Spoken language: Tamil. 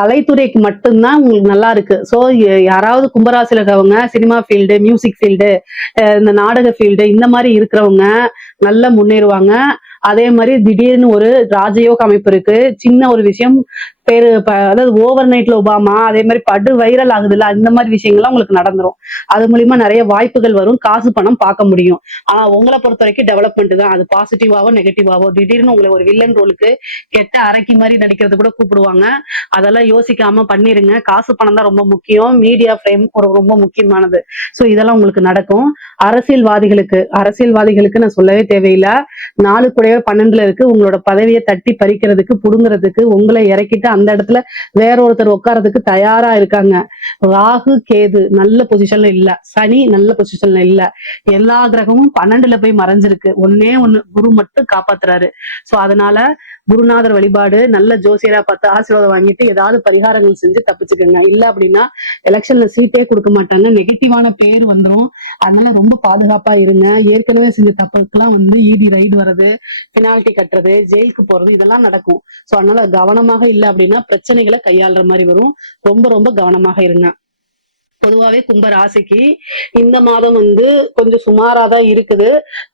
கலைத்துறைக்கு மட்டும்தான் உங்களுக்கு நல்லா இருக்கு. ஸோ யாராவது கும்பராசில இருக்கவங்க சினிமா ஃபீல்டு, மியூசிக் ஃபீல்டு, இந்த நாடக ஃபீல்டு இந்த மாரி இருக்கிறவங்க நல்லா முன்னேறுவாங்க. அதே மாரி திடீர்னு ஒரு ராஜயோக அமைப்பு இருக்கு. சின்ன ஒரு விஷயம் அதாவது ஓவர் நைட்ல ஒபாமா, அதே மாரி படு வைரல் ஆகுதுல்ல, அந்த மாரி விஷயங்கள்லாம் உங்களுக்கு நடந்துரும். அது மூலியமா நெறைய வாய்ப்புகள் வரும். காசு, பணம் பார்க்க முடியும். ஆனா உங்கள பொறுத்தவரைக்கும் டெவலப்மெண்ட் தான். அது பாசிட்டிவாவோ, நெகட்டிவாவோ திடீர்னு உங்கள ஒரு வில்லன் ரோலுக்கு கெட்ட அரக்கி மாரி நடிக்கிறது கூட கூப்பிடுவாங்க. அதெல்லாம் யோசிக்காம பண்ணிருங்க. காசு, பணம் தான் ரொம்ப முக்கியம். மீடியா ஃப்ரேம் ரொம்ப முக்கியமானது. ஸோ இதெல்லாம் உங்களுக்கு நடக்கும். அரசியல்வாதிகளுக்கு நான் சொல்லவே தேவையில்ல. 4 கூடவே 12ல இருக்கு. உங்களோட பதவிய தட்டி பறிக்கிறதுக்கு, புடுங்குறதுக்கு, உங்கள இறக்கிட்டு அந்த இடத்துல வேற ஒருத்தர் உட்கார்றதுக்கு தயாரா இருக்காங்க. ராகு, கேது நல்ல பொசிஷன்ல இல்ல. சனி நல்ல பொசிஷன்ல இல்ல. எல்லா கிரகமும் 12ல போய் மறைஞ்சிருக்கு. ஒண்ணே ஒண்ணு குரு மட்டும் காப்பாத்துறாரு. சோ அதனால குருநாதர் வழிபாடு, நல்ல ஜோசியரா பார்த்து ஆசீர்வாதம் வாங்கிட்டு ஏதாவது பரிகாரங்கள் செஞ்சு தப்பிச்சுக்கோங்க. இல்ல அப்படின்னா எலெக்ஷன்ல சீட்டே கொடுக்க மாட்டாங்க. நெகட்டிவான பேர் வந்துரும். அதனால ரொம்ப பாதுகாப்பா இருங்க. ஏற்கனவே செஞ்ச தப்புக்கெல்லாம் இடி ரைடு வர்றது, பெனால்டி கட்டுறது, ஜெயிலுக்கு போறது இதெல்லாம் நடக்கும். சோ அதனால கவனமாக இல்ல அப்படின்னா பிரச்சனைகளை கையாளுற மாதிரி வரும். ரொம்ப ரொம்ப கவனமாக இருங்க. பொதுவாவே கும்ப ராசிக்கு இந்த மாதம் கொஞ்சம் சுமாரா தான் இருக்குது.